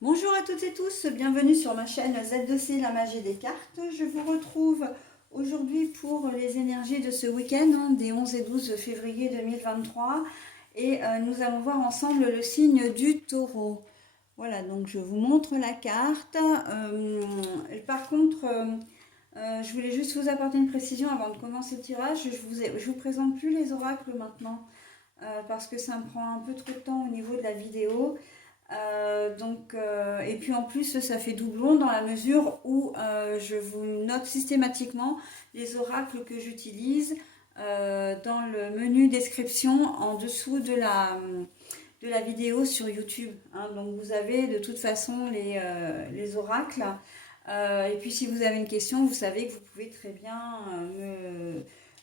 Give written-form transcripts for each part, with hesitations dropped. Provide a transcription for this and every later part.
Bonjour à toutes et tous, bienvenue sur ma chaîne Z2C, la magie des cartes. Je vous retrouve aujourd'hui pour les énergies de ce week-end, des 11 et 12 février 2023. Et nous allons voir ensemble le signe du taureau. Voilà, donc je vous montre la carte. Par contre, je voulais juste vous apporter une précision avant de commencer le tirage. Je vous présente plus les oracles maintenant parce que ça me prend un peu trop de temps au niveau de la vidéo. Et puis en plus, ça fait doublon dans la mesure où je vous note systématiquement les oracles que j'utilise dans le menu description en dessous de la vidéo sur YouTube. Donc vous avez de toute façon les oracles. Et puis si vous avez une question, vous savez que vous pouvez très bien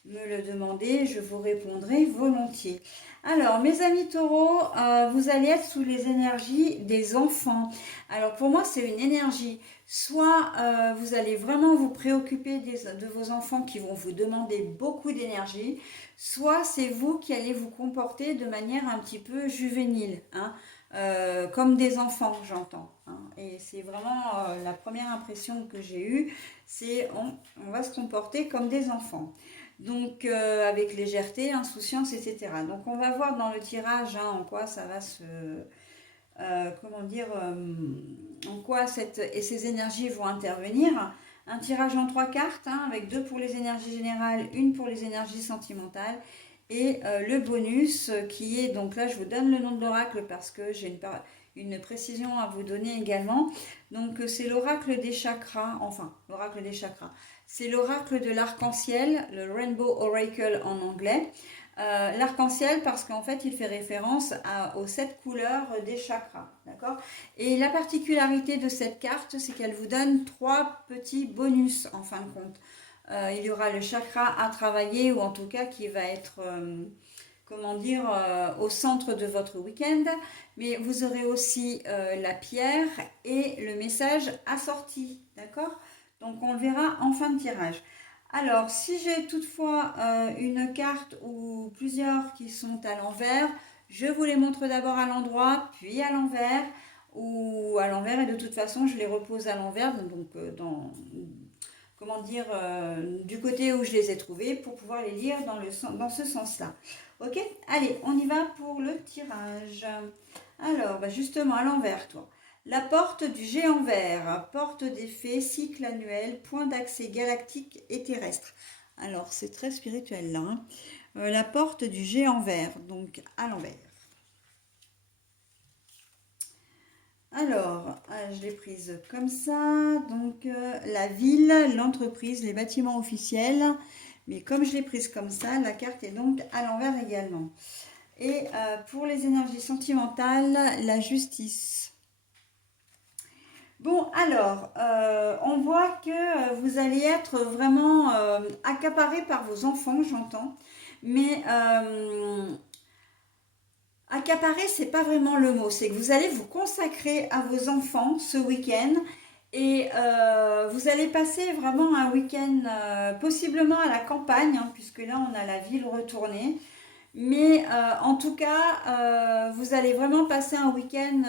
me le demander, je vous répondrai volontiers. Alors, mes amis taureaux, vous allez être sous les énergies des enfants. Alors, pour moi, c'est une énergie. Soit vous allez vraiment vous préoccuper de vos enfants qui vont vous demander beaucoup d'énergie, soit c'est vous qui allez vous comporter de manière un petit peu juvénile, comme des enfants, j'entends. Et c'est vraiment la première impression que j'ai eue, c'est on va se comporter comme des enfants. Donc avec légèreté, insouciance, etc. Donc on va voir dans le tirage en quoi ça va se... comment dire, en quoi ces énergies vont intervenir. Un tirage en 3 cartes, avec 2 pour les énergies générales, une pour les énergies sentimentales. Et le bonus qui est, donc là je vous donne le nom de l'oracle parce que j'ai une précision à vous donner également. Donc c'est l'oracle des chakras, enfin l'oracle des chakras. C'est l'oracle de l'arc-en-ciel, le Rainbow Oracle en anglais. L'arc-en-ciel parce qu'en fait il fait référence aux 7 couleurs des chakras, d'accord. Et la particularité de cette carte, c'est qu'elle vous donne 3 petits bonus en fin de compte. Il y aura le chakra à travailler ou en tout cas qui va être au centre de votre week-end, mais vous aurez aussi la pierre et le message assorti, d'accord. Donc on le verra en fin de tirage. Alors, si j'ai toutefois une carte ou plusieurs qui sont à l'envers, je vous les montre d'abord à l'endroit, puis à l'envers, ou à l'envers, et de toute façon, je les repose à l'envers, donc du côté où je les ai trouvés, pour pouvoir les lire dans ce sens-là. Ok, allez, on y va pour le tirage. Alors, justement, à l'envers, toi. La porte du géant vert, porte des fées, cycle annuel, point d'accès galactique et terrestre. Alors, c'est très spirituel là. La porte du géant vert, donc à l'envers. Alors, je l'ai prise comme ça. Donc, la ville, l'entreprise, les bâtiments officiels. Mais comme je l'ai prise comme ça, la carte est donc à l'envers également. Et pour les énergies sentimentales, la justice. Bon, alors, on voit que vous allez être vraiment accaparé par vos enfants, j'entends. Mais accaparer, c'est pas vraiment le mot. C'est que vous allez vous consacrer à vos enfants ce week-end. Et vous allez passer vraiment un week-end possiblement à la campagne, puisque là on a la ville retournée. Mais en tout cas, vous allez vraiment passer un week-end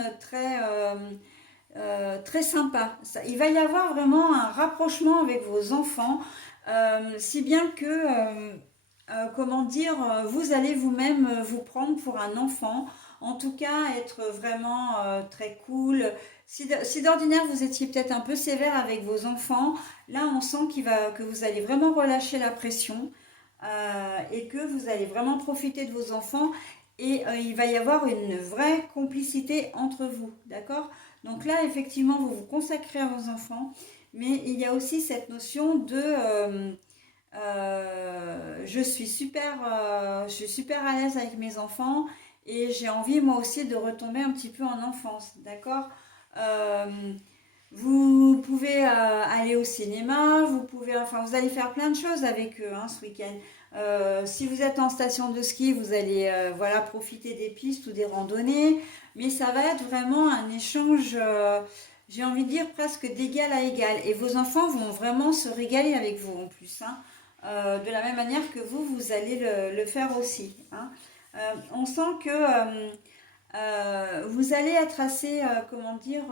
très sympa. Il va y avoir vraiment un rapprochement avec vos enfants, si bien que, vous allez vous-même vous prendre pour un enfant. En tout cas, être vraiment très cool. Si d'ordinaire vous étiez peut-être un peu sévère avec vos enfants, là on sent que vous allez vraiment relâcher la pression et que vous allez vraiment profiter de vos enfants et il va y avoir une vraie complicité entre vous, d'accord. Donc là, effectivement, vous vous consacrez à vos enfants, mais il y a aussi cette notion de je suis super à l'aise avec mes enfants et j'ai envie moi aussi de retomber un petit peu en enfance, d'accord. Euh, Vous pouvez aller au cinéma, vous allez faire plein de choses avec eux ce week-end. Si vous êtes en station de ski, vous allez profiter des pistes ou des randonnées, mais ça va être vraiment un échange, j'ai envie de dire presque d'égal à égal. Et vos enfants vont vraiment se régaler avec vous en plus, de la même manière que vous allez le faire aussi. On sent que vous allez être assez, comment dire,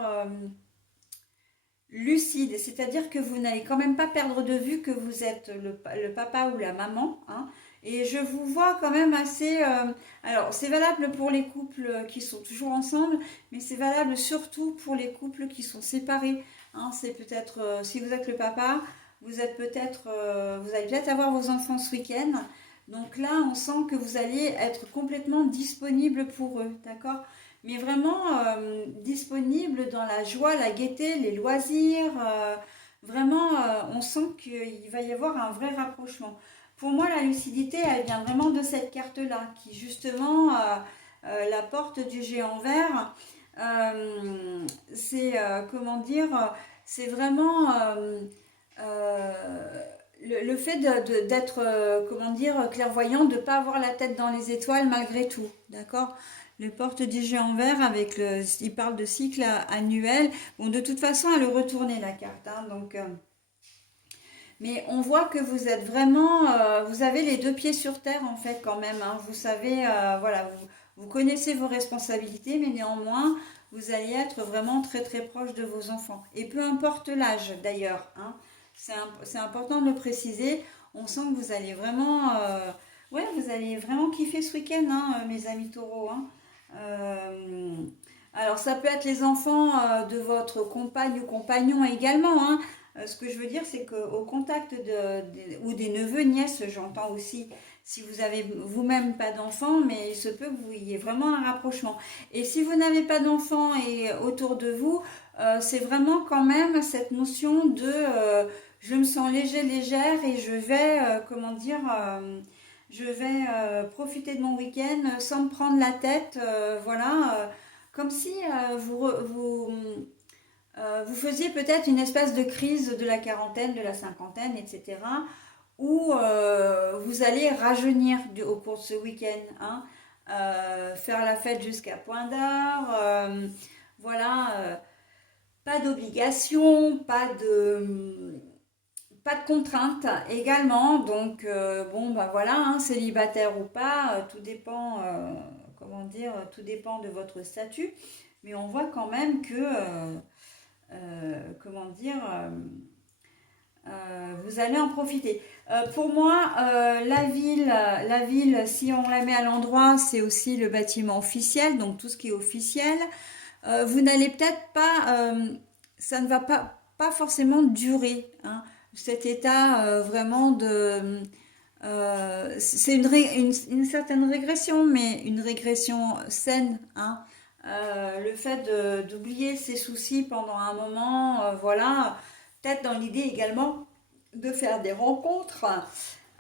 lucide, c'est-à-dire que vous n'allez quand même pas perdre de vue que vous êtes le papa ou la maman, hein, et je vous vois quand même assez... alors, c'est valable pour les couples qui sont toujours ensemble, mais c'est valable surtout pour les couples qui sont séparés. Hein. C'est peut-être, si vous êtes le papa, vous êtes peut-être, vous allez peut-être avoir vos enfants ce week-end. Donc là, on sent que vous allez être complètement disponible pour eux, d'accord? Mais vraiment disponible dans la joie, la gaieté, les loisirs. Vraiment, on sent qu'il va y avoir un vrai rapprochement. Pour moi, la lucidité, elle vient vraiment de cette carte-là, qui justement, la porte du géant vert, c'est, comment dire, c'est vraiment le fait d'être, comment dire, clairvoyant, de ne pas avoir la tête dans les étoiles malgré tout, d'accord? Le porte du géant vert, avec il parle de cycle annuel. Bon, de toute façon, elle est retournée la carte, hein, donc... mais on voit que vous êtes vraiment, vous avez les deux pieds sur terre en fait quand même. Hein. Vous savez, voilà, vous connaissez vos responsabilités, mais néanmoins, vous allez être vraiment très très proche de vos enfants. Et peu importe l'âge d'ailleurs, hein, c'est important de le préciser. On sent que vous allez vraiment, ouais, vous allez vraiment kiffer ce week-end, hein, mes amis taureaux. Hein. Euh, alors ça peut être les enfants de votre compagne ou compagnon également, hein. Ce que je veux dire, c'est qu'au contact ou des neveux, nièces, j'entends aussi, si vous avez vous-même pas d'enfants, mais il se peut que vous ayez vraiment un rapprochement. Et si vous n'avez pas d'enfants et autour de vous, c'est vraiment quand même cette notion de je me sens légère et je vais, comment dire, je vais profiter de mon week-end sans me prendre la tête, voilà, comme si vous faisiez peut-être une espèce de crise de la quarantaine, de la cinquantaine, etc., où vous allez rajeunir au cours de ce week-end, hein, faire la fête jusqu'à point d'heure, voilà, pas d'obligation, pas de contraintes également, donc bon, bah voilà, hein, célibataire ou pas, tout dépend, comment dire, tout dépend de votre statut, mais on voit quand même que comment dire, vous allez en profiter. Pour moi, la ville, si on la met à l'endroit, c'est aussi le bâtiment officiel, donc tout ce qui est officiel. Vous n'allez peut-être pas, ça ne va pas forcément durer, hein, cet état vraiment de... c'est une certaine régression, mais une régression saine, hein. Le fait d'oublier ses soucis pendant un moment, voilà, peut-être dans l'idée également de faire des rencontres.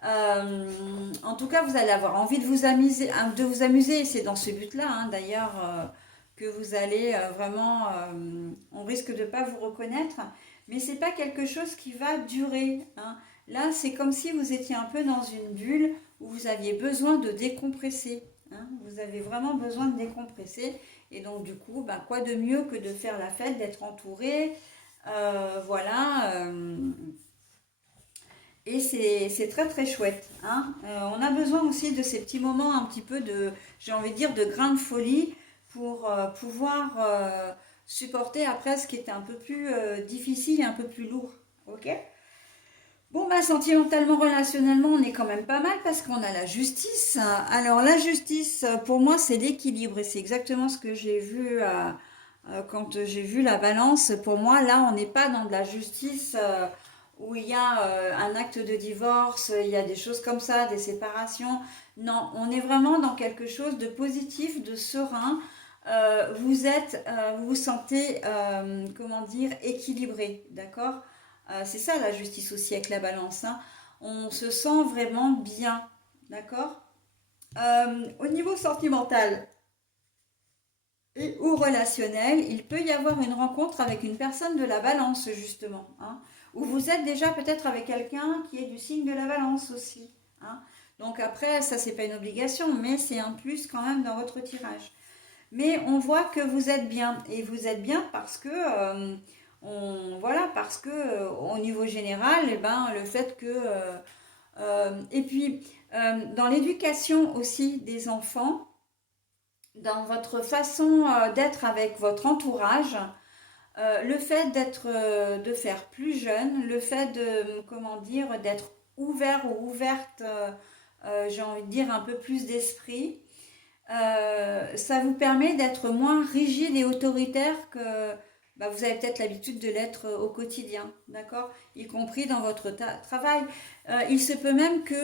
En tout cas, vous allez avoir envie de vous amuser. C'est dans ce but-là, hein, d'ailleurs, que vous allez vraiment, on risque de ne pas vous reconnaître, mais c'est pas quelque chose qui va durer. Hein. Là, c'est comme si vous étiez un peu dans une bulle où vous aviez besoin de décompresser. Hein. Vous avez vraiment besoin de décompresser. Et donc, du coup, bah, quoi de mieux que de faire la fête, d'être entouré. Voilà. Et c'est très très chouette. Hein. On a besoin aussi de ces petits moments un petit peu de, j'ai envie de dire, de grain de folie pour pouvoir supporter après ce qui était un peu plus difficile et un peu plus lourd. Ok? Bon, bah, sentimentalement, relationnellement, on est quand même pas mal parce qu'on a la justice. Alors, la justice, pour moi, c'est l'équilibre et c'est exactement ce que j'ai vu quand j'ai vu la balance. Pour moi, là, on n'est pas dans de la justice où il y a un acte de divorce, il y a des choses comme ça, des séparations. Non, on est vraiment dans quelque chose de positif, de serein. Vous vous sentez, comment dire, équilibré, d'accord? C'est ça la justice aussi avec la balance. Hein. On se sent vraiment bien, d'accord? Au niveau sentimental et ou relationnel, il peut y avoir une rencontre avec une personne de la balance, justement. Hein, ou vous êtes déjà peut-être avec quelqu'un qui est du signe de la balance aussi. Hein. Donc après, ça, c'est pas une obligation, mais c'est un plus quand même dans votre tirage. Mais on voit que vous êtes bien. Et vous êtes bien parce que, voilà, parce que au niveau général, eh ben, le fait que... et puis, dans l'éducation aussi des enfants, dans votre façon d'être avec votre entourage. Le fait de faire plus jeune, le fait de, comment dire, d'être ouvert ou ouverte, j'ai envie de dire un peu plus d'esprit, ça vous permet d'être moins rigide et autoritaire que bah, vous avez peut-être l'habitude de l'être au quotidien, d'accord? Y compris dans votre travail. Il se peut même que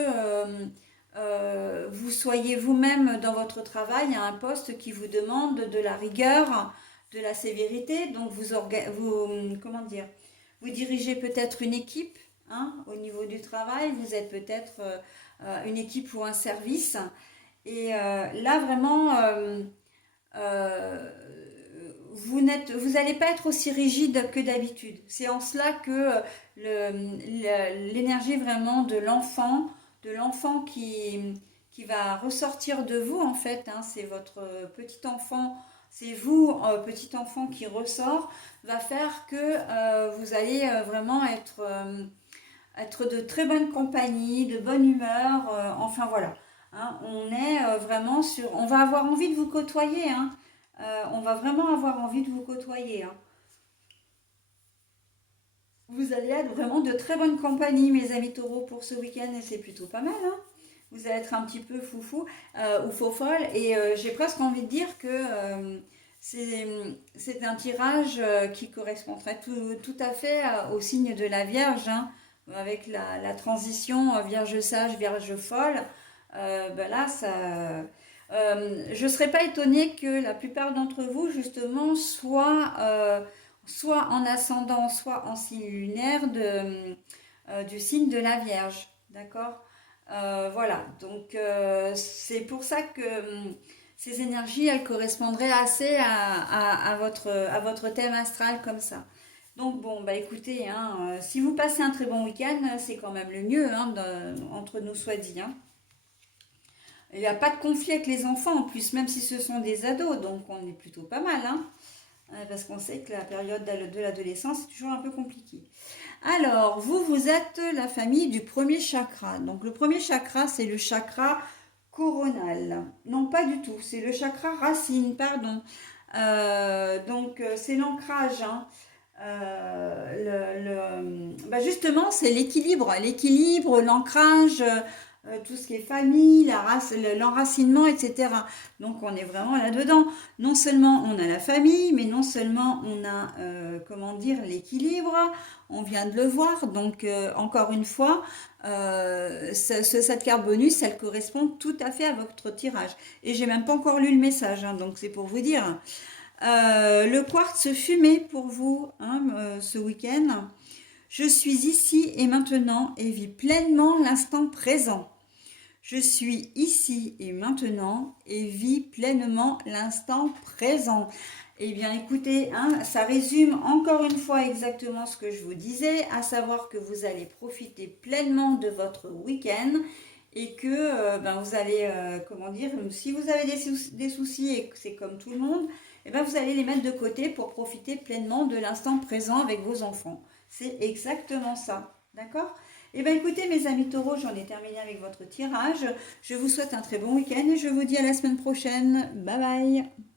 vous soyez vous-même dans votre travail à un poste qui vous demande de la rigueur, de la sévérité. Donc comment dire, vous dirigez peut-être une équipe, hein, au niveau du travail. Vous êtes peut-être une équipe ou un service. Et là, vraiment, vous n'allez pas être aussi rigide que d'habitude. C'est en cela que l'énergie vraiment de l'enfant qui va ressortir de vous, en fait, hein, c'est votre petit enfant, c'est vous, petit enfant qui ressort, va faire que vous allez vraiment être de très bonne compagnie, de bonne humeur, enfin voilà. Hein, on est vraiment sur... On va avoir envie de vous côtoyer, hein. On va vraiment avoir envie de vous côtoyer, hein. Vous allez être vraiment de très bonne compagnie, mes amis taureaux, pour ce week-end, et c'est plutôt pas mal, hein. Vous allez être un petit peu foufou ou faux folle, et j'ai presque envie de dire que c'est un tirage qui correspondrait tout à fait au signe de la Vierge, hein, avec la transition Vierge sage, Vierge folle. Ben là, je ne serais pas étonnée que la plupart d'entre vous, justement, soit en ascendant, soit en signe lunaire du signe de la Vierge. D'accord? Voilà, donc c'est pour ça que ces énergies, elles correspondraient assez à votre thème astral comme ça. Donc bon, bah écoutez, hein, si vous passez un très bon week-end, c'est quand même le mieux, hein, entre nous soit dit, hein. Il n'y a pas de conflit avec les enfants en plus, même si ce sont des ados, donc on est plutôt pas mal, hein, parce qu'on sait que la période de l'adolescence est toujours un peu compliquée. Alors, vous êtes la famille du premier chakra. Donc le premier chakra, c'est le chakra coronal. Non, pas du tout, c'est le chakra racine, pardon. Donc c'est l'ancrage, hein. Bah justement, c'est l'équilibre, l'ancrage, tout ce qui est famille, la race, l'enracinement, etc. Donc on est vraiment là-dedans. Non seulement on a la famille, mais non seulement on a, comment dire, l'équilibre, on vient de le voir. Donc encore une fois, cette carte bonus, elle correspond tout à fait à votre tirage. Et j'ai même pas encore lu le message, hein, donc c'est pour vous dire. Le quartz fumé pour vous, hein, ce week-end. Je suis ici et maintenant et vis pleinement l'instant présent. Je suis ici et maintenant et vis pleinement l'instant présent. Eh bien écoutez, hein, ça résume encore une fois exactement ce que je vous disais, à savoir que vous allez profiter pleinement de votre week-end et que vous allez, comment dire, si vous avez des soucis et que c'est comme tout le monde, eh ben, vous allez les mettre de côté pour profiter pleinement de l'instant présent avec vos enfants. C'est exactement ça, d'accord? Eh bien écoutez mes amis taureaux, j'en ai terminé avec votre tirage. Je vous souhaite un très bon week-end et je vous dis à la semaine prochaine. Bye bye!